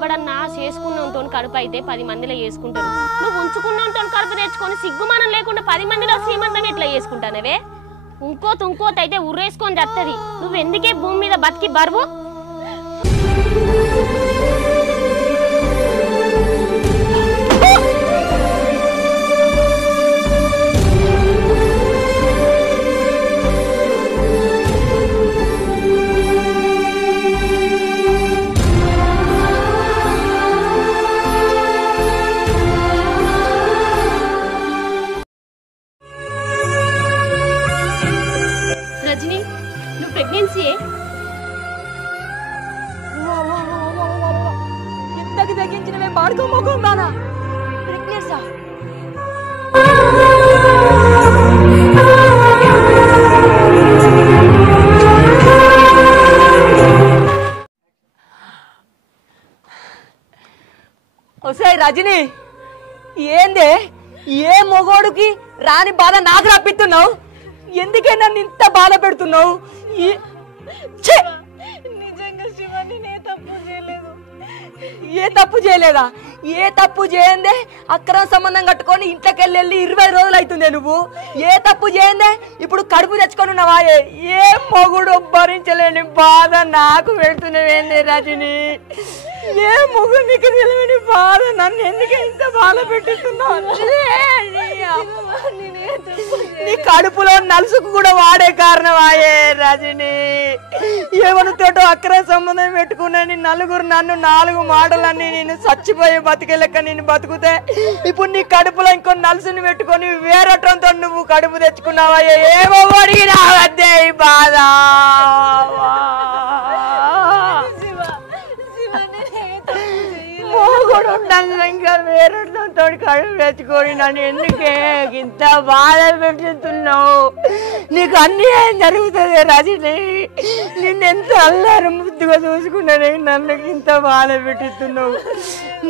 ఎవడన్నా చేసుకున్నతో కడుపు అయితే 10 మందిలో చేసుకుంటారు. నువ్వు ఉంచుకున్నతో కడుపు తెచ్చుకొని సిగ్గుమానం లేకుండా 10 మందిలో శ్రీమంతం ఎట్లా చేసుకుంటానవే? ఇంకోత అయితే ఉర్రేసుకొని చత్తది. నువ్వు ఎందుకే భూమి మీద బతికి బరువు? ఇంతకి తగ్గించినవే బాడుకో మొగం దానా ప్రెగ్నెన్సా? ఒసే రజని, ఏందే ఏ మొగోడుకి రాని బాధ నాకు రప్పిస్తున్నావు? ఎందుకే నన్ను ఇంత బాధ పెడుతున్నావు? నిజంగా శివ, నేనే తప్పు చేయలేదు. ఏ తప్పు చేయలేదా? ఏ తప్పు చేయందే అక్రమ సంబంధం కట్టుకొని ఇంట్లోకి వెళ్ళి 20 రోజులు అవుతుందే. నువ్వు ఏ తప్పు చేయందే ఇప్పుడు కడుపు తెచ్చుకొని ఉన్నావా? ఏ మొగుడు భరించలేని బాధ నాకు పెడుతున్నావేంది రజని? ఏ మొగుడు నీకు తెలియని బాధ నన్ను ఎందుకు ఇంత బాధ పెట్టుతున్నావు? నీ కడుపులో నలుసుకు కూడా వాడే కారణమాయే రజని. ఏమనుతోటో అక్రమ సంబంధం పెట్టుకున్నాను నలుగురు, నన్ను 4 మాటలన్నీ నేను చచ్చిపోయే బతికే లెక్క నేను బతుకుతే ఇప్పుడు నీ కడుపులో ఇంకో నలుసుని పెట్టుకొని వేరటంతో నువ్వు కడుపు తెచ్చుకున్నావా? ఏమో అడిగినా అదే బాధ. మొగుడు ఇంకా వేరటంతో కడుపు తెచ్చుకొని నన్ను ఎందుకే ఇంత బాధ పెట్టుతున్నావు? నీకు అన్యాయం జరుగుతుంది రజని. నిన్నెంత అల్లారు ముద్దుగా చూసుకున్నానే నన్ను ఇంత బాధ పెట్టుతున్నావు.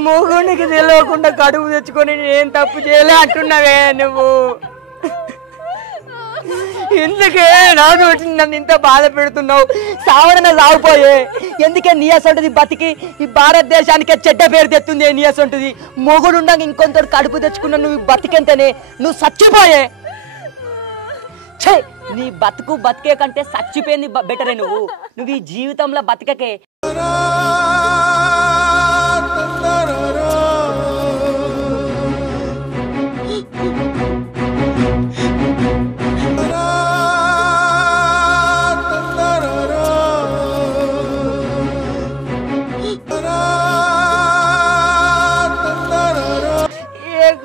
మొగుడికి తెలియకుండా కడుపు తెచ్చుకొని నేను తప్పు చేయలే అంటున్నావే నువ్వు. ఎందుకే నాకు నన్ను ఇంత బాధ పెడుతున్నావు? సావడన సాగిపోయే. ఎందుకే నీ అసంటది బతికి ఈ భారతదేశానికే చెడ్డ పేరు తెస్తుంది. నీ అసంటది మొగుడు ఉండగా ఇంకొంత కడుపు తెచ్చుకున్నా నువ్వు బతికెంతనే నువ్వు చచ్చిపోయే. ఛే, నీ బతికే కంటే చచ్చిపోయింది బెటరే. నువ్వు ఈ జీవితంలో బతికకే.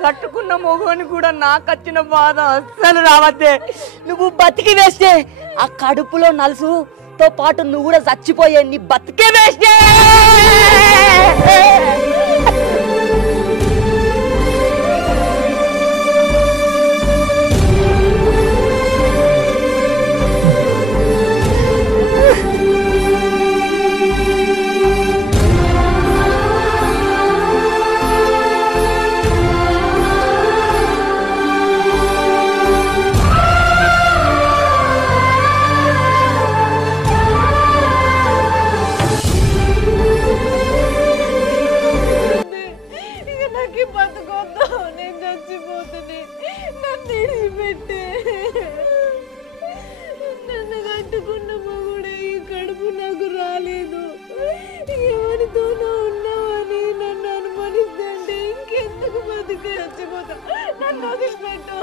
కట్టుకున్న మొగని కూడా నాకు వచ్చిన బాధ అస్సలు రావద్దే. నువ్వు బతికి వేస్తే ఆ కడుపులో నలుసుతో పాటు నువ్వు కూడా చచ్చిపోయే. నీ బతికే వేస్తే. నన్ను కట్టుకున్న మొగుడే ఈ కడుపు నాకు రాలేదు. ఎవరితోనో ఉన్నావని నన్ను అనుమానిస్తుంటే ఇంకెందుకు బతికే? చచ్చిపోతా, నన్ను వదిలిపెట్టు.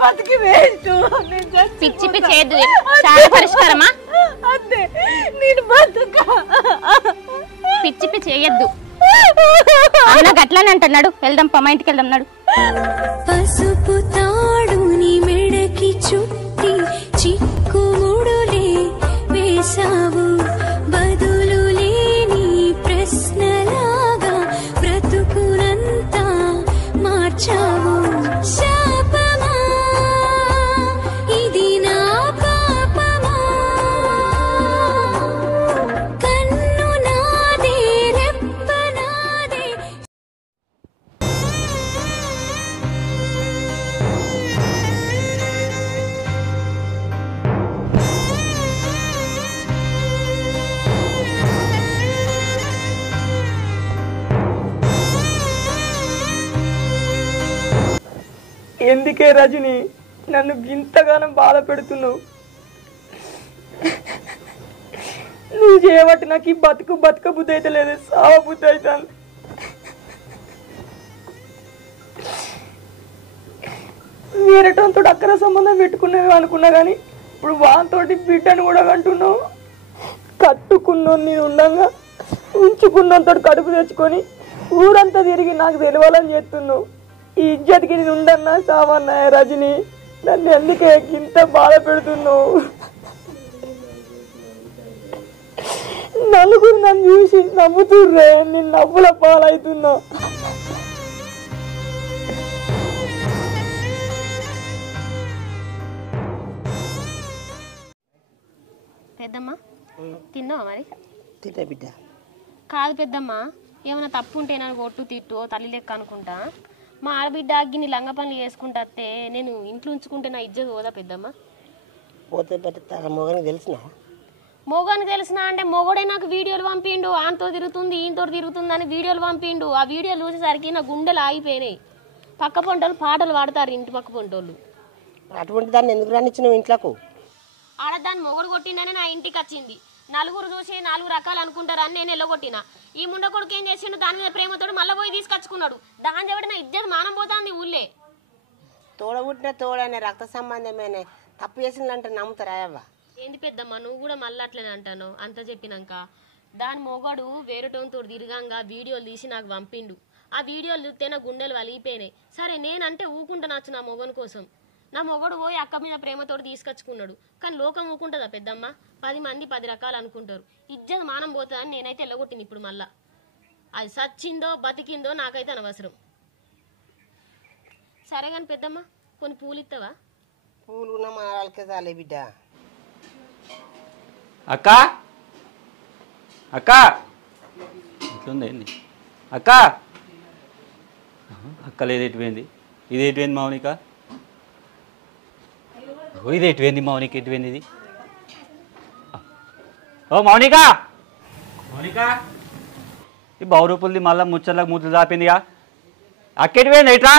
బతికి వేస్ట్. పిచ్చి పిచ్చి ఏది చాలా పరిష్కారమా? అంతే, నేను బతుక. పిచ్చి పిచ్చి వేయద్దు అన్న గట్లనే అంటున్నాడు. వెళ్దాం పా, మా ఇంటికి వెళ్దాం నాడు. పసుపు తాడుని మెడకి చుట్టి చిక్కుముడులే వేసావు. బదులు లేని ప్రశ్నలాగా బ్రతుకునంతా మార్చావు. శాపమా ఇది నా పాపమా? కన్ను నాదే రెప్ప నాదే. ఎందుకే రజని నన్ను ఇంతగానం బాధ పెడుతున్నావు? నువ్వు చేయబట్టి నాకు ఈ బతుక బుద్ధి అయితే లేదు, సావ బుద్ధి అవుతాను. వేరేటంతో అక్కర సంబంధం పెట్టుకునేవి అనుకున్నా కానీ ఇప్పుడు వాంతోటి బిడ్డను కూడా అంటున్నావు. కట్టుకున్నాను నేను ఉండగా ఉంచుకున్నంతో కడుపు తెచ్చుకొని ఊరంతా తిరిగి నాకు తెలవాలని చేస్తున్నావు. ఈ ఇజ్జతికి నేను ఉండన్నా సావన్నా రజని? నన్ను ఎందుకే ఇంత బాధ పెడుతున్నావు? నలుగురు నన్ను చూసి నవ్వుతుర్రే, నేను నవ్వుల పాలవుతున్నా. పెద్దమ్మ తిన్నావా మరి? తిన్నా బిడ్డ. కాదు పెద్దమ్మ, ఏమైనా తప్పు ఉంటే నన్ను కొట్టు తిట్టు తల్లి లెక్క అనుకుంటా. మా ఆడబిడ్డ గిన్ని లంగ పనులు చేసుకుంటా నేను ఇంట్లో ఉంచుకుంటే నా ఇజ్జత్ పోదా పెద్దమ్మ? పోతే మొగనికి తెలిసిన మొగానికి తెలిసిన అంటే మొగడే నాకు వీడియోలు పంపిండు, ఆంతో తిరుగుతుంది ఈయనతో తిరుగుతుంది అని వీడియోలు పంపిండు. ఆ వీడియోలు చూసేసరికి నా గుండెలు ఆగిపోయినాయి. పక్క పొంటోళ్ళు పాటలు పాడతారు, ఇంటి పక్క పొంటోళ్ళు. అటువంటి దాన్ని ఎందుకు రానిచ్చినావు ఇంట్లోకు? ఆడ దాన్ని మొగడు కొట్టిండని నా ఇంటికి వచ్చింది. నలుగురు చూసి 4 రకాలు అనుకుంటారని నేను ఎల్లగొట్టిన. ఈ ముండ కొడుకు ఏం చేసిండు, దాని మీద ప్రేమతోడు మళ్ళీ పోయి తీసుకొచ్చుకున్నాడు. దాని ఎవడి నా ఇజ్జత్ మానం పోతుంది ఊళ్ళే. తోడబుట్టిన తోడనే రక్త సంబంధమేనే తప్పు చేసిందంటే నమ్ముతారా అవ్వ? ఏంది పెద్దమ్మ నువ్వు కూడా మళ్ళీ అట్లనే అంటాను? అంత చెప్పినాక దాని మొగడు వేరేటోతో తిరగంగా వీడియోలు తీసి నాకు పంపిండు. ఆ వీడియోలు చూస్తే నా గుండెలు వలిగిపోయినాయి. సరే నేనంటే ఊకుంటున్నాచ్చు నా మొగని కోసం. నా మొగడు పోయి అక్క మీద ప్రేమతోటి తీసుకొచ్చుకున్నాడు. కానీ లోకం ఊకుంటుందా పెద్దమ్మ? 10 మంది 10 రకాలు అనుకుంటారు. ఇజ్జత్ మానం పోతుందని నేనైతే ఎల్లగొట్టిన. ఇప్పుడు మళ్ళా అది సచ్చిందో బతికిందో నాకైతే అనవసరం. సరే కానీ పెద్దమ్మ కొన్ని పూలు ఇస్తావా? పూలు ఉన్న మన వాళ్ళకే చాలే బిడ్డ. అక్క అక్క ఇట్లుందేంది అక్క? అక్క లేదు, ఎటుపోయింది? ఇది ఎటుపోయింది మౌనిక? ఇది ఎటుపోయింది మౌనిక? ఎటుపోయింది ఇది? ఓ మౌనిక, మౌనిక ఈ బౌరూపులది మళ్ళీ ముచ్చట్లకు ముచ్చలు చాపిందిగా. అక్క ఎటుపోయింది? ఇట్రా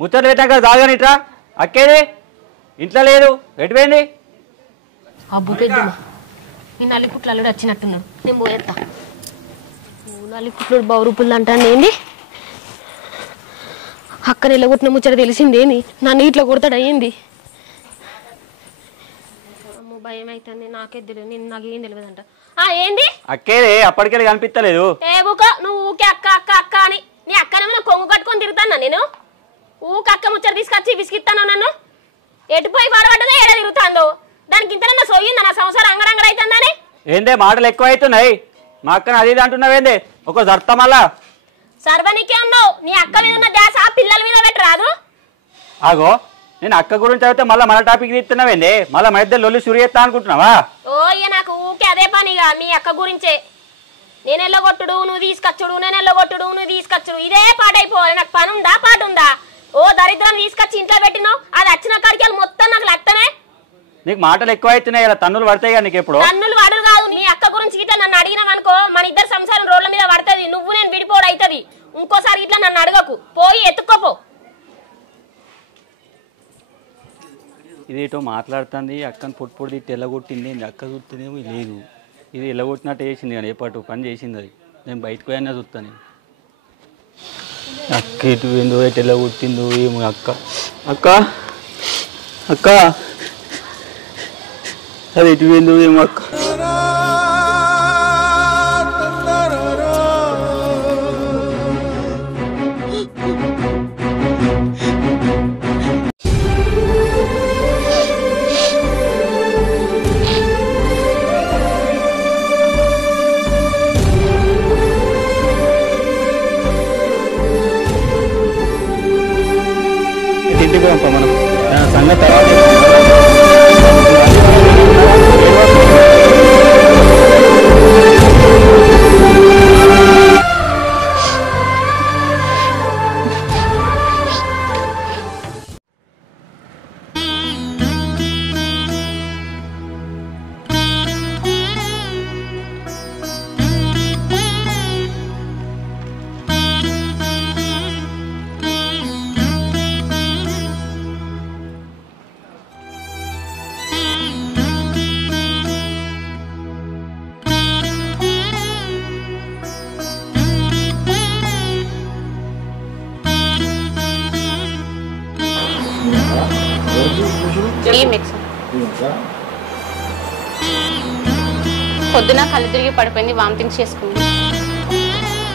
ముచ్చట్లు పెట్టాక దాగాని ఇట్రా. అక్కేది ఇంట్లో లేదు, ఎటుపోయింది? అబ్బు పెద్దమ్మ ఈ నల్లిపుట్లు అల్లుడు వచ్చినట్టున్నాడు, నేను పోయేస్తా. నల్లిపుట్లు బౌరూపులు అంటాను ఏంది? అక్క నిలగొట్టిన ముచ్చట తెలిసిందేంది? నన్ను ఇట్లా కొడతాడు అయ్యింది. అమ్మో భయం అవుతుంది, నాకే తెలియదు, నేను నాకేం తెలియదంట. ఏంది అక్కేది అప్పటికెళ్ళి కనిపిస్తలేదు. ఏ ఊక నువ్వు ఊకే అక్క అక్క అక్క అని నీ అక్కనేమో కొంగు కట్టుకొని తిరుగుతానా నేను? ఊక అక్క ముచ్చట తీసుకొచ్చి విసిగిస్తాను నన్ను. ఎటుపోయి పడబడ్డదో ఏడా తిరుగుతాందో దానికి ఇంతనన్నా సోయిందా నా సంసారం అంగడంగడ అవుతుందని? ఏందే మాటలు ఎక్కువ అవుతున్నాయి? మా అక్కని అది ఇది అంటున్నావేంది? ఒక జర్త మళ్ళా సర్వనికే ఉన్నావు. నీ అక్క మీద ఉన్న ధ్యాస పిల్లల మీద పెట్టి రాదు. ఆగో నేను అక్క గురించి అయితే మళ్ళీ మన టాపిక్ తీస్తున్నావేంది? మళ్ళీ మన ఇద్దరు లొల్లి సురి చేస్తా అనుకుంటున్నావా? ఓ ఇక నాకు ఊకే అదే పనిగా మీ అక్క గురించే. నేను ఎల్లగొట్టుడు నువ్వు తీసుకొచ్చుడు, నేను ఎల్లగొట్టుడు నువ్వు తీసుకొచ్చుడు, ఇదే పాట అయిపోవాలి. నాకు పని ఉందా పాట ఉందా? ఓ దరిద్రాన్ని తీసుకొచ్చి ఇంట్లో పెట్టినావు, అది వచ్చిన కాడికి వాళ్ళు మొత్తం నాకు లెక్కనే. నీకు మాటలు ఎక్కువ అవుతున్నాయి కదా, తన్నులు పడతాయి కదా నీకు. ఎప్పుడు తన్నులు వడలు కాదు. నీ అక్క గురించి ఇట్లా నన్ను అడిగినావు అనుకో మన ఇద్దరు సంసారం రోడ్ల మీద పడుతుంది. నువ్వు నేను విడిపోవడం అవుతుంది. ఇంకోసారి ఇట్లా నన్ను అడగకు, పోయి ఎత్తుక్కోపో. ఇదేటో మాట్లాడుతుంది, అక్కని పొట్టు తిట్టి ఎల్లగొట్టింది. అక్క చూస్తేనేమో లేదు, ఇది ఎల్లగొట్టినట్టు చేసింది కానీ ఏ పాటు పని చేసింది. అది నేను బయటకు పోయినా చూస్తాను. అక్క ఎటు ఏందో ఎటు ఎల్లగొట్టిందో ఏమో. అక్క అక్క అక్క అది ఎటు ఏందో ఏమో. అక్క ఇంటికి పంప మనం సంగతి తర్వాత ఈ మిక్స్ పొద్దున కళ్ళు తిరిగి పడిపోయింది, వామిటింగ్ చేసుకుంది.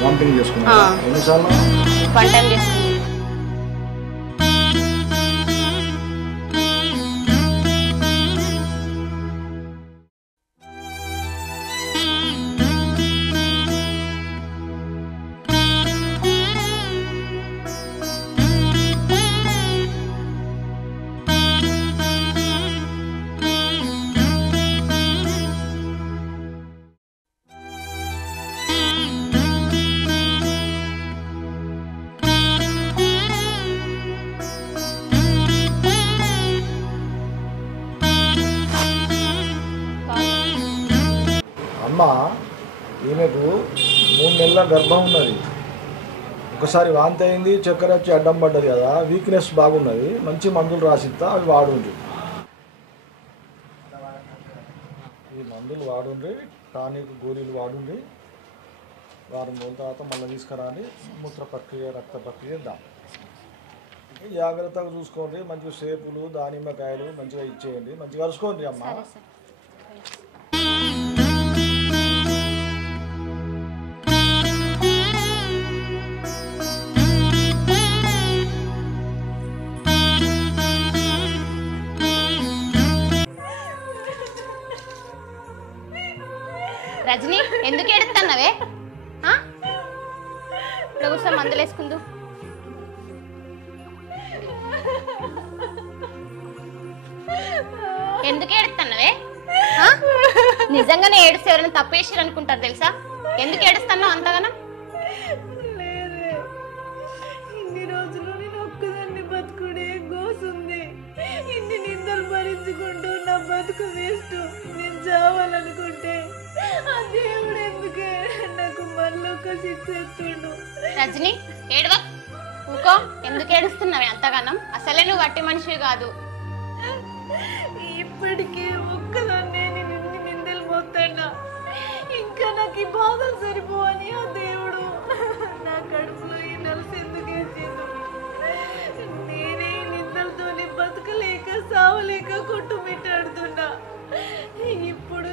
వామిటింగ్ చేసుకున్నా ఎన్నిసార్లు? 1 టైం చేసుకుంది. అమ్మ ఈమెకు 3 నెలల గర్భం ఉన్నది. ఒకసారి వాంతి అయింది, చక్కెర వచ్చి అడ్డం పడ్డది కదా, వీక్నెస్ బాగున్నది. మంచి మందులు రాసిస్తా, అవి వాడుండ్రి. ఈ మందులు వాడుండ్రి, టానిక్ గోళీలు వాడుండ్రి. వారం రోజుల తర్వాత మళ్ళీ తీసుకురాని మూత్ర ప్రక్రియ రక్త ప్రక్రియ ఇద్దాం. జాగ్రత్తగా చూసుకోండి. మంచిగా సేపులు దానిమ్మకాయలు మంచిగా ఇచ్చేయండి. మంచిగా కలుసుకోండి అమ్మ. రజని ఎందుకు ఏడుస్తున్నావే? కూర్చో, మందులు వేసుకుందు. ఎందుకు ఏడుస్తున్నావే? నిజంగానే ఏడుస్తే ఎవరైనా తప్పేసారు అనుకుంటారు తెలుసా? ఎందుకు ఏడుస్తున్నావు అంతగానో? లేదే, ఇన్ని రోజులు నేను ఒక్కదాన్ని బతుకుడే గోసుంది. ఇన్ని నిందలు భరించుకుంటూ నా బతుకు వేస్ట్. నేను చావాలనుకుంటే ఆ దేవుడు ఎందుకే నాకు మళ్ళీ ఒక శిక్ష ఎత్తుండు. రజని ఏడవా, ఊకో. ఎందుకు ఏడుస్తున్నావే అంతగానం? అసలే నువ్వు వట్టి మనిషివి కాదు. ఇప్పటికే ఒక్కదాన్నే నేను ఇన్ని నిందలు పోతాడా? ఇంకా నాకు ఈ బాధలు సరిపోవని ఆ దేవుడు నా కడుపులో ఈ నలుసు ఎందుకు వేసిండు? నేనే నిందలతోనే బతకలేక సావలేక కొట్టుమిట్టాడుతున్నా. ఇప్పుడు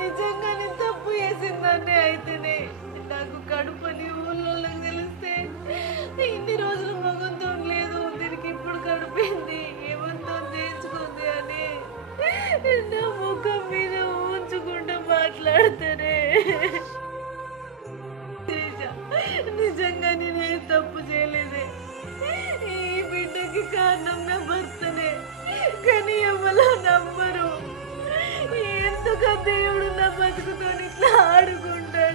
నిజంగానే తప్పు చేసిందాన్ని అయితేనే నాకు కడుపని ఊళ్ళోకి తెలిస్తే ఇన్ని రోజులు మగంతో లేదు, దీనికి ఇప్పుడు కడుపింది, ఏమంతో చేయించుకుంది అని నా ముఖం మీద ఉంచుకుంటూ మాట్లాడతానే. నిజంగా నేనే తప్పు చేయలేదే. ఈ బిడ్డకి కారణం నా భర్తనే, కానీ ఎవరో నమ్మరు. ఎందుకు దేవుడు నా బతుకుతో ఇట్లా ఆడుకుంటే?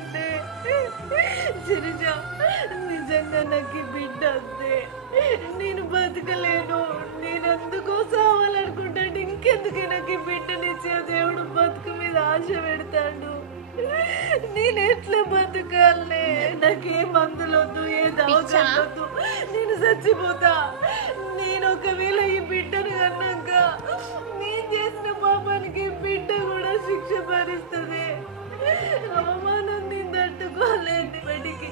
శిరీష, నిజంగా నాకు ఈ బిడ్డ అంతే. నేను బతకలేను. నేను ఎందుకో సావాలనుకుంటాను. ఇంకెందుకు నాకు ఈ బిడ్డనిచ్చే దేవుడు బతుకు మీద ఆశ పెడతాడు. నేను ఎట్లా బతకాలే? నాకే మందులు వద్దు, ఏ దవాఖాన వద్దు, నేను చచ్చిపోతా. నేను ఒకవేళ ఈ బిడ్డను కన్నాక నేను చేసిన పాపానికి బిడ్డ కూడా శిక్ష భరిస్తుంది. అవమానం నేను తట్టుకోలేండి. బడికి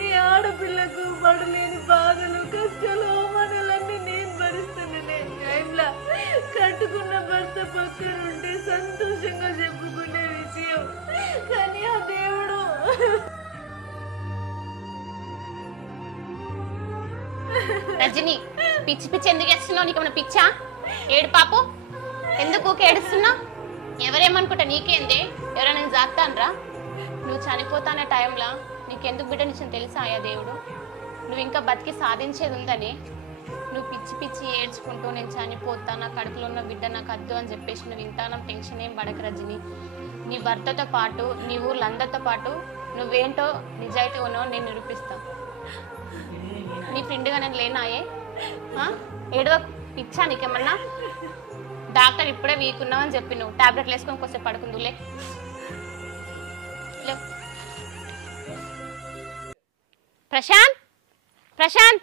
ఈ ఆడపిల్లకు పడలేని బాధలు, కష్టాలు, అవమానాలన్నీ నేను భరిస్తున్నానే. టైంలా కట్టుకున్న భర్త పక్కన ఉంటే సంతోషంగా చెప్పుకునే విషయం, కానీ ఆ దేవుడు రజని పిచ్చి పిచ్చి ఎందుకు వేస్తున్నావు? నీకేమన్నా పిచ్చా? ఏడు పాపు, ఎందుకు ఏడుస్తున్నావు? ఎవరేమనుకుంటా నీకేందే? ఎవరైనా నేను జాగ్తానరా? నువ్వు చనిపోతానే టైంలో నీకెందుకు బిడ్డనిచ్చిన తెలుసా ఆయా దేవుడు? నువ్వు ఇంకా బతికి సాధించేది ఉందని నువ్వు పిచ్చి పిచ్చి ఏడ్చుకుంటూ నేను చనిపోతా, నా కడుపులో ఉన్న బిడ్డ నాకు అద్దు అని చెప్పేసి నువ్వు వింటానం టెన్షన్ ఏం పడక రజని. నీ భర్తతో పాటు నీ ఊళ్ళందరితో పాటు నువ్వేంటో నిజాయితీ ఉన్నావు నేను నిరూపిస్తాను. నీ ఫ్రెండ్గా నేను లేనాయే? ఏడవ పిచ్చా నీకేమన్నా? డాక్టర్ ఇప్పుడే వీక్ ఉన్నావని చెప్పి నువ్వు టాబ్లెట్లు వేసుకొని కొంచెం పడుకుందులే. ప్రశాంత్, ప్రశాంత్,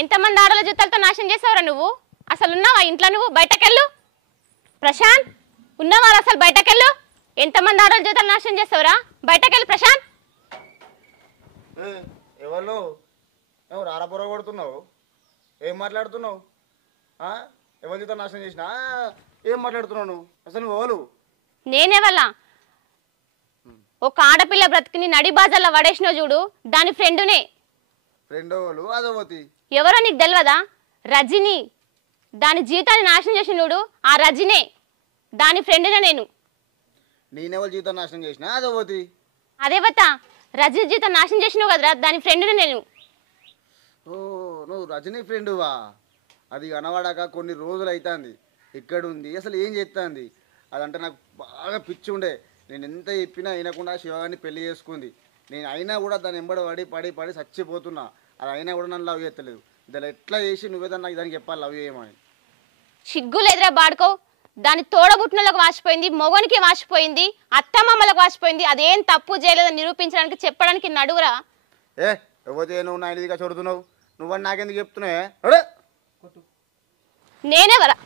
ఎంతమంది ఆడల జుత్తలతో నాశనం చేసావురా నువ్వు? అసలు ఉన్నావా ఇంట్లో? నువ్వు బయటకెళ్ళు. ప్రశాంత్, ఉన్నావా అసలు? బయటకెళ్ళు. ఎంతమంది ఆడల జుత్తలు నాశనం చేసావురా? బయటకెళ్ళు ప్రశాంత్. ఎవరు నువ్వు? రారపొర కొడుతున్నావు? ఏం మాట్లాడుతున్నావు? ఎవరి జీవితం నాశనం చేసినా ఏం మాట్లాడుతున్నావు అసలు నువ్వు ఓలు నేనేవల్ల ఒక ఆడపిల్ల బ్రతికిని నడి బాజాల్లో వడేసినో చూడు దాని ఫ్రెండునే. ఫ్రెండ్ ఓలు అదోవతి ఎవరో నీకు తెలియదా? రజిని. దాని జీవితాన్ని నాశనం చేసిన చూడు ఆ రజినే, దాని ఫ్రెండునే నేను. నేనెవరి జీవితం నాశనం చేసినా అదోవతి. అదేవత రజనీ జీవితం నాశనం చేసినావు కదరా, దాని ఫ్రెండ్ని నేను. ఓ నువ్వు రజనీ ఫ్రెండువా? అది కనవాడాక కొన్ని రోజులు అవుతుంది. ఎక్కడుంది అసలు ఏం చేస్తుంది? అదంటే నాకు బాగా పిచ్చి ఉండే. నేను ఎంత చెప్పినా అయినకుండా శివగారిని పెళ్లి చేసుకుంది. నేను అయినా కూడా దాన్ని ఎంబడి పడి పడి చచ్చిపోతున్నా. అది అయినా కూడా నన్ను లవ్ చేస్తలేదు. దాన్ని ఎట్లా చేసి నువ్వేదా నాకు దానికి చెప్పాలి లవ్ చేయమని. సిగ్గు లేదురా బాడుకో. దాని తోడబుట్టినలకు వాసిపోయింది, మొగనికి వాసిపోయింది, అత్తమామలకు వాసిపోయింది. అదేం తప్పు చేయలేదని నిరూపించడానికి చెప్పడానికి నడువురా. ఎవరితే నువ్వు నా ఇదిగా చూడుతున్నావు? నువ్వని నాకెందుకు చెప్తున్నావే? నేనేవరా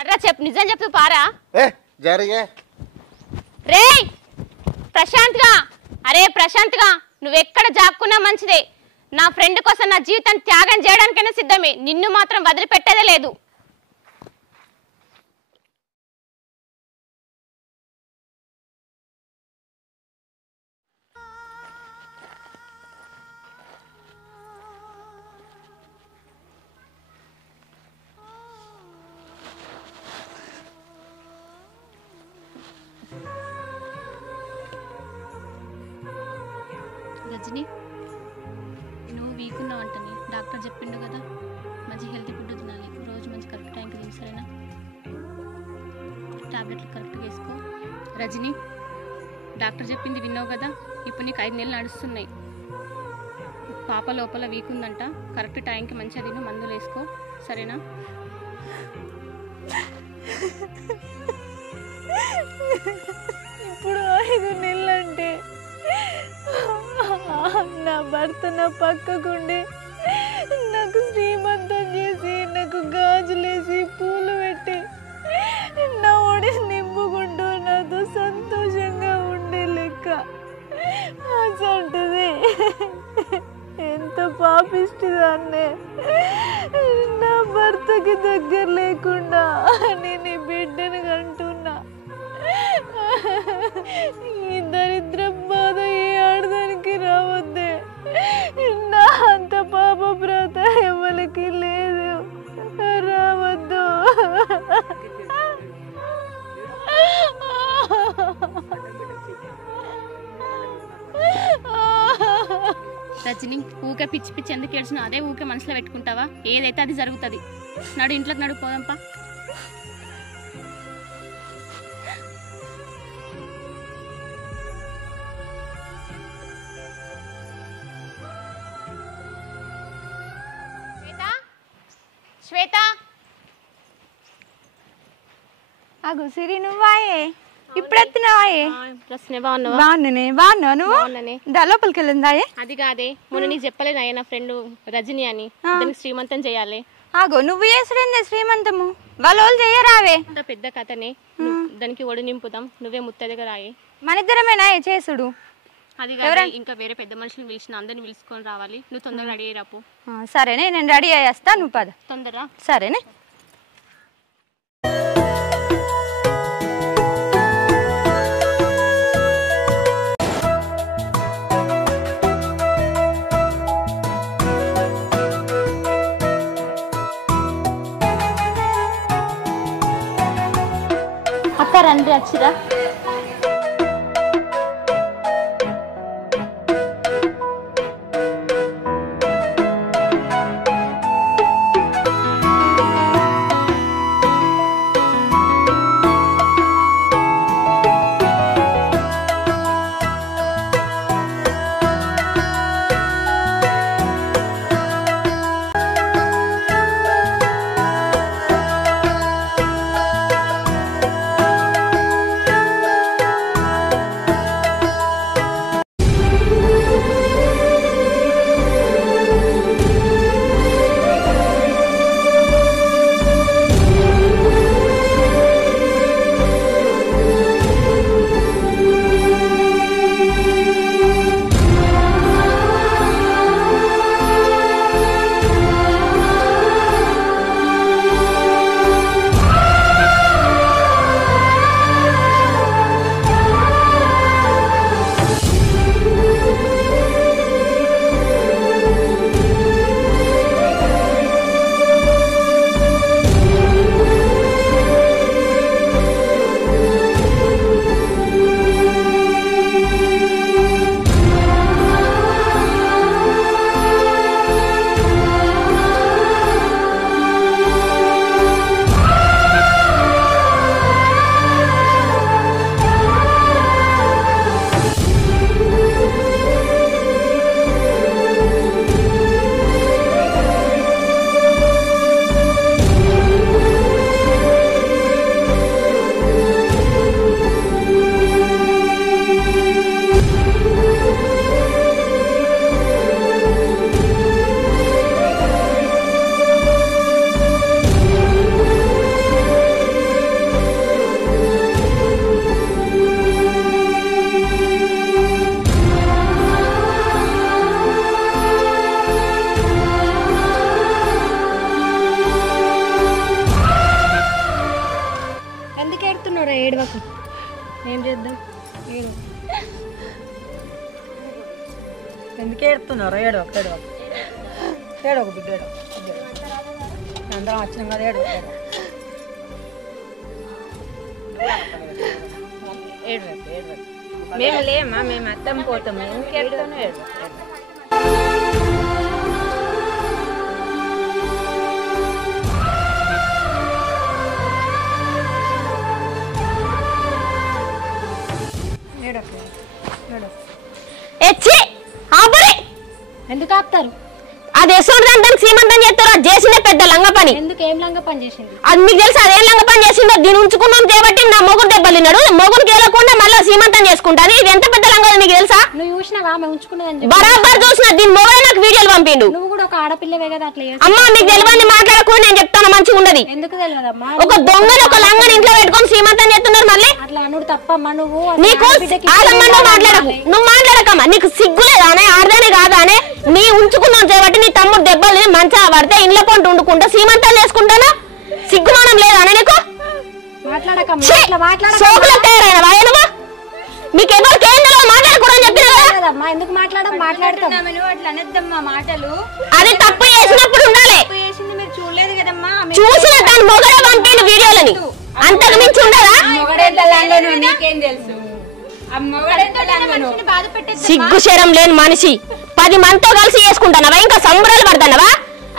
అడ్రా చెప్పు, నిజం చెప్తూ పారా. జరిగే రే ప్రశాంత్గా, అరే ప్రశాంత్గా, నువ్వెక్కడ జాక్కున్నా మంచిదే. నా ఫ్రెండ్ కోసం నా జీవితాన్ని త్యాగం చేయడానికైనా సిద్ధమే. నిన్ను మాత్రం వదిలిపెట్టేదే లేదు. రజని, నువ్వు వీక్ ఉన్నావంటని డాక్టర్ చెప్పిండు కదా, మంచి హెల్తీ ఫుడ్ తినాలి, రోజు మంచి కరెక్ట్ టైంకి తిని, సరేనా? టాబ్లెట్లు కరెక్ట్గా వేసుకో. రజని, డాక్టర్ చెప్పింది విన్నావు కదా, ఇప్పుడు నీకు 5 నెలలు నడుస్తున్నాయి. పాప లోపల వీక్ ఉందంట, కరెక్ట్ టైంకి మంచిగా తిను, మందులు వేసుకో, సరేనా? ఇప్పుడు 5 నెలలంటే నా భర్త నా పక్కకుండి నాకు శ్రీమంతం చేసి, నాకు గాజులేసి, పూలు పెట్టి, నా ఒడిని నింపుకుంటూ నాతో సంతోషంగా ఉండే లెక్క. అసంటది ఎంత పాపిష్టిదాన్నే. నా భర్తకి దగ్గర లేకుండా నేను ఈ బిడ్డను కంటున్నా. ఈ దరిద్ర బాధ ఏ ఆడదానికి రావద్దే. నా అంత పాప ప్రాత ఎవరికి లేదు, రావద్దు. రజని, ఊకే పిచ్చి పిచ్చి ఎందుకు ఏడ్చినా? అదే ఊకే మనసులో పెట్టుకుంటావా? ఏదైతే అది జరుగుతుంది. నడు, ఇంట్లోకి నడు, పోదాంపా. శ్వేత, అగు సిరి నువ్వాయే ఇప్పుడెత్తున్నావాయే? బాగున్నానే. బాగున్నావు నువ్వు? లోపలికి వెళ్ళిందాయే? అది కాదే, మొన్న నీకు చెప్పలేదు నా ఫ్రెండ్ రజని అని, దానికి శ్రీమంతం చేయాలి. ఆగో, నువ్వు చేసుడేందే శ్రీమంతము? వాళ్ళు చేయరావే? పెద్ద కథనే, దానికి ఒడి నింపుదాం, నువ్వే ముత్త దగ్గర రాయి. మన ఇద్దరమేనా చేసుడు? అది కాదు, ఇంకా వేరే పెద్ద మనుషులను పిలిచిన, అందరిని పిలుచుకొని రావాలి. నువ్వు తొందరగా రెడీ అయ్యాపు. సరేనే, నేను రెడీ అయ్యేస్తా, నువ్వు పద తొందరగా. సరేనే. అక్క రండి, వచ్చిరా. ఏడుతున్నారా? ఏడవకు. ఏం చేద్దాం? ఏడు. ఎందుకు ఏడుతున్నారా? ఏడవకు ఏడవకు ఏడవకు బిడ్డ ఏడవకు. అందరం వచ్చినాం కదా ఏడవకు ఏడవకు ఏడవకు. మేము లేమా, మేము అర్థం పోతాము. ఎందుకు ఏడుతాను? ఏడవకు ఏడవకు. ఎందుకు ఆపుతారు? అది ఎసోడు సీమంతం చేస్తారు. అది చేసిందే పెద్ద లంగ పని. ఎందుకు? ఏం లంగ పని చేసింది? అది మీకు తెలుసు. అదేం లంగ పని చేసిందో. దీన్ని ఉంచుకున్నాం చేయబట్టి నా మొగుడు దెబ్బలిన్నాడు. మొగుడు గేలకుండా మళ్ళీ సీమంతం చేసుకుంటాది. ఇది ఎంత పెద్ద లంగ నీకు తెలుసా? నువ్వు చూసినావా? ఆమె ఉంచుకున్నదని బరాబర్ చూసిన. దీని మొగుడే నాకు వీడియోలు పంపిండు. నువ్వు కూడా ఒక ఆడపిల్లవే కదా, అట్లా అమ్మా నీకు తెలియని మాట్లాడకూడదు. నేను చెప్తాను మంచిగా ఉండదు. ఎందుకు తెలియదమ్మా? ఒక దొంగని ఒక లంగని ఇంట్లో పెట్టుకొని సీమంతం చేస్తున్నారు. మళ్ళీ అట్లా అనుడు తప్పమ్మా. నువ్వు నీకు మాట్లాడకు. నువ్వు మాట్లాడకమ్మా. నీకు సిగ్గులేదా అనే? ఆడదానే కాదా అనే? నీ ఉంచుకున్నాం చేయబట్టి నీ తమ్ముడు దెబ్బలు మంచిగా పడితే ఇంట్లో పంట వండుకుంటా సీమంతాలు చేసుకుంటానా? సిగ్గుమానం లేదా అనే నీకు? సోకులు తయారైన వాయనమా? మీకు ఎవరికి ఏం తెలియదు. మాట్లాడకూడదని చెప్పినా కదమ్మా. ఎందుకు మాట్లాడతాం? మాటలు అది తప్పు చేసినప్పుడు ఉండాలి. మీరు చూడలేదు కదమ్మా? చూసిన దాని మొగడే పంపిండు వీడియోలని. అంతకు మించి ఉండదా? సిగ్గు శరం లేని మనిషి 10 మందితో కలిసి చేసుకుంటానవా? ఇంకా సంబరాలు పడతానవా?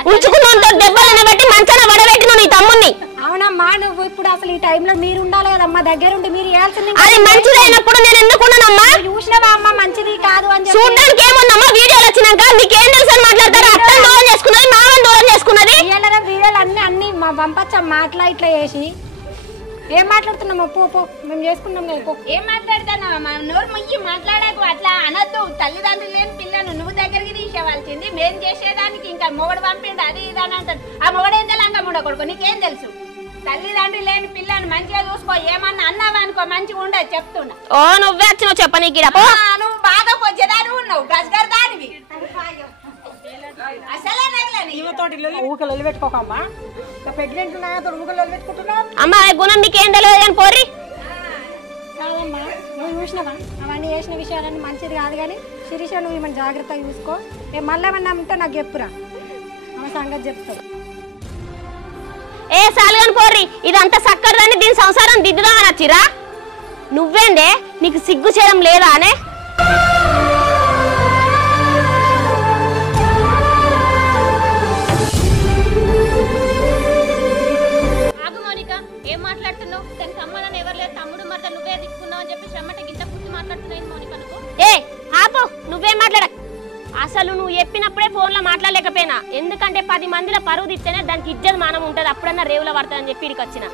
ఉంచుకున్నంత దెబ్బలను బట్టి మంచాన వడబెట్టిన నీ తమ్ముడిని. అవునమ్మా. నువ్వు ఇప్పుడు అసలు ఈ టైంలో మీరు ఉండాలి కదమ్మా. దగ్గర ఉండి మీరు చేయాల్సింది. అది మంచిదైనప్పుడు నేను ఎందుకున్నానమ్మా? చూసినావా అమ్మా? మంచిది కాదు అని చూడడానికి ఏముందమ్మా? వీడియోలు వచ్చినాక నీకేం తెలుసు అని మాట్లాడతారు. అత్తని దూరం చేసుకున్నది, మామని దూరం చేసుకున్నది. వీడియోలు అన్ని పంపచ్చమ్మా. అట్లా ఇట్లా చేసి ఏం మాట్లాడుతున్నామా? పో మేము చేసుకున్నాం కదా. పో. ఏం మాట్లాడుతున్నావమ్మా? నోరు ముయ్యి మాట్లాడకు. అట్లా అనొద్దు. తల్లిదండ్రులు లేని పిల్లను నువ్వు దగ్గరికి తీసేవాల్సింది. మేం చేసేదానికి ఇంకా మొగడు పంపిండు అది ఇది అని అంటాడు. ఆ మొగడేం తెలంగా కొడుకు నీకేం తెలుసు? తల్లిదండ్రులు లేని పిల్లని మంచిగా చూసుకో. ఏమన్నా అన్నావనుకో మంచిగా ఉండదు చెప్తున్నా. ఓ నువ్వే వచ్చినావు చెప్పనీకి. నువ్వు బాగా పొచ్చేదాని ఉన్నావు. గజగర్ దానివి. అసలే ఊకలు పెట్టుకోకమ్మా. ప్రెగ్నెంట్ ఉన్నాయో ఊకలు పెట్టుకుంటున్నావు. అమ్మా గుణం నీకేం తెలియదు అని పోరి. కాదమ్మా. నువ్వు చూసినావా? అవన్నీ చేసిన విషయాలన్నీ మంచిది కాదు. కానీ శిరీష నువ్వు ఏమన్నా జాగ్రత్తగా చూసుకో. మళ్ళీ ఏమన్నా ఉంటే నాకు చెప్పురా. ఆమె సంగతి చెప్తావు. ఏ సాలుగాని పోర్రి. ఇదంతా సక్కడదని దీని సంసారం దిద్దుదామని వచ్చిరా? నువ్వేందే? నీకు సిగ్గు చేయడం లేదా అనే? ఏం మాట్లాడుతున్నావు? తనకి అమ్మని ఎవరు లేదు. తమ్ముడు మరద నువ్వే దిక్కున్నావు అని చెప్పి శ్రమట గిట్ట పుట్టి మాట్లాడుతున్నాయి మౌనిక. నువ్వు ఆపు. నువ్వేం మాట్లాడ. అసలు నువ్వు చెప్పినప్పుడే ఫోన్ లో మాట్లాడలేకపోయినా. ఎందుకంటే 10 మందిలో పరువు తిస్తేనే దానికి ఇజ్జత్ మానం ఉంటది. అప్పుడన్నా రేవులో పడతానని చెప్పి ఇడికి వచ్చిన.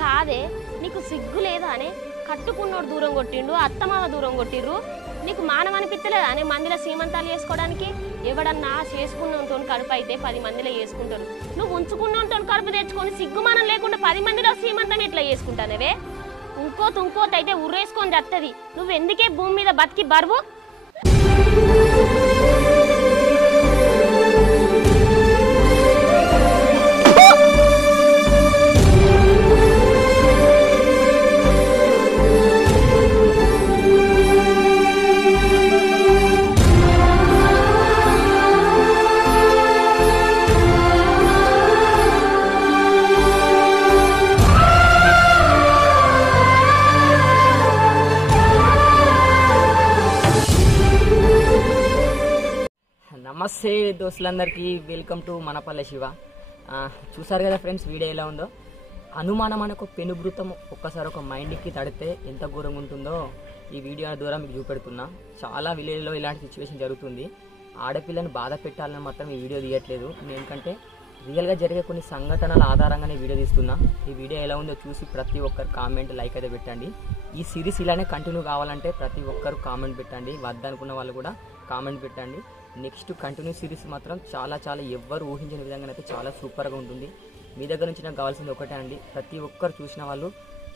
కాదే నీకు సిగ్గు లేదా అనే? కట్టుకున్నోడు దూరం కొట్టిండు, అత్తమామ దూరం కొట్టిర్రు. నీకు మానం అనిపించలేదా అనే? మందిలో సీమంతాలు చేసుకోవడానికి ఎవడన్నా చేసుకున్నతో కడుపు అయితే 10 మందిలో చేసుకుంటారు. నువ్వు ఉంచుకున్నతో కడుపు తెచ్చుకొని సిగ్గుమానం లేకుండా 10 మందిలో సీమంతం ఎట్లా చేసుకుంటానవే? ఇంకోత అయితే ఉర్రేసుకొని చత్తది. నువ్వు ఎందుకే భూమి మీద బతికి బరువు? నమస్తే దోస్తులందరికీ, వెల్కమ్ టు మనపల్లె శివ. చూసారు కదా ఫ్రెండ్స్ వీడియో ఎలా ఉందో. అనుమానం అనే ఒక పెనుభృతం ఒక్కసారి ఒక మైండ్కి తడితే ఎంత ఘోరంగా ఉంటుందో ఈ వీడియో ద్వారా మీకు చూపెడుతున్నా. చాలా విలేజ్లో ఇలాంటి సిచ్యువేషన్ జరుగుతుంది. ఆడపిల్లని బాధ పెట్టాలని మాత్రం ఈ వీడియో తీయట్లేదు. ఎందుకంటే రియల్గా జరిగే కొన్ని సంఘటనల ఆధారంగానే వీడియో తీస్తున్నా. ఈ వీడియో ఎలా ఉందో చూసి ప్రతి ఒక్కరు కామెంట్ లైక్ అయితే పెట్టండి. ఈ సిరీస్ ఇలానే కంటిన్యూ కావాలంటే ప్రతి ఒక్కరు కామెంట్ పెట్టండి. వద్దనుకున్న వాళ్ళు కూడా కామెంట్ పెట్టండి. నెక్స్ట్ కంటిన్యూ సిరీస్ మాత్రం చాలా ఎవ్వరు ఊహించిన విధంగా అయితే చాలా సూపర్గా ఉంటుంది. మీ దగ్గర నుంచి నాకు కావాల్సింది ఒకటే అండి, ప్రతి ఒక్కరు చూసిన వాళ్ళు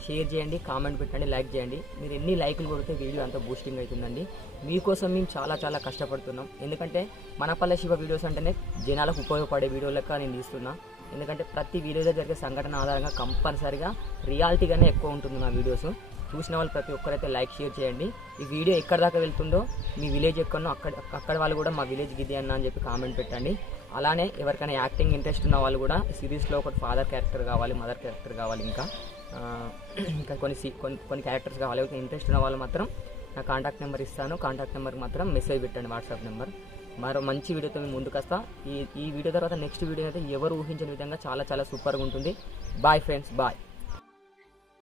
షేర్ చేయండి, కామెంట్ పెట్టండి, లైక్ చేయండి. మీరు ఎన్ని లైకులు కొడితే వీడియో అంతా బూస్టింగ్ అవుతుందండి. మీకోసం మేము చాలా చాలా కష్టపడుతున్నాం. ఎందుకంటే మనపల్లె శివ వీడియోస్ అంటేనే జనాలకు ఉపయోగపడే వీడియో లెక్క నేను తీస్తున్నా. ఎందుకంటే ప్రతి వీడియోలో జరిగే సంఘటన ఆధారంగా కంపల్సరిగా రియాలిటీగానే ఎక్కువ ఉంటుంది నా వీడియోస్. చూసిన వాళ్ళు ప్రతి ఒక్కరైతే లైక్ షేర్ చేయండి. ఈ వీడియో ఎక్కడి దాకా వెళ్తుందో, మీ విలేజ్ ఎక్కడనో అక్కడ వాళ్ళు కూడా మా విలేజ్ గిది అన్న అని చెప్పి కామెంట్ పెట్టండి. అలానే ఎవరికైనా యాక్టింగ్ ఇంట్రెస్ట్ ఉన్న వాళ్ళు కూడా సిరీస్లో ఒకటి ఫాదర్ క్యారెక్టర్ కావాలి, మదర్ క్యారెక్టర్ కావాలి, ఇంకా కొన్ని క్యారెక్టర్స్ కావాలి. ఇంట్రెస్ట్ ఉన్న వాళ్ళు మాత్రం నా కాంటాక్ట్ నెంబర్ ఇస్తాను. కాంటాక్ట్ నెంబర్కి మాత్రం మెసేజ్ పెట్టండి, వాట్సాప్ నెంబర్. మరో మంచి వీడియోతో మేము ముందుకు వస్తా. ఈ వీడియో తర్వాత నెక్స్ట్ వీడియో అయితే ఎవరు ఊహించిన విధంగా చాలా చాలా సూపర్గా ఉంటుంది. Bye friends, bye.